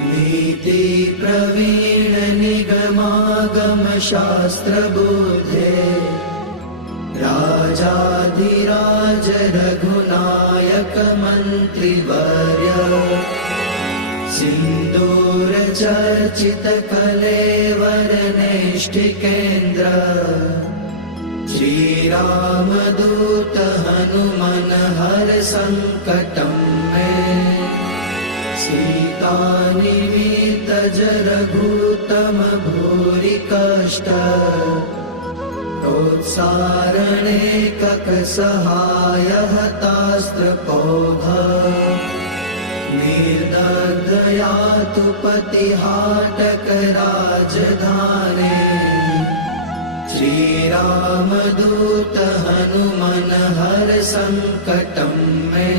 नीति प्रवीण निगमागम शास्त्र बुद्धे राजाधिराज रघुनायक मंत्रिवर्य सिंदूर चर्चित कलेवर नेष्टिकेन्द्र श्री राम दूत हनुमन हर संकटं मे सीता निमित रघुतम भूरि कष्ट प्रोत्सारणे कक सहाय हतास्त्र पौध निर्दग्धयातु पतिहाटक राजधाने श्री राम दूत हनुमन हर संकटं मे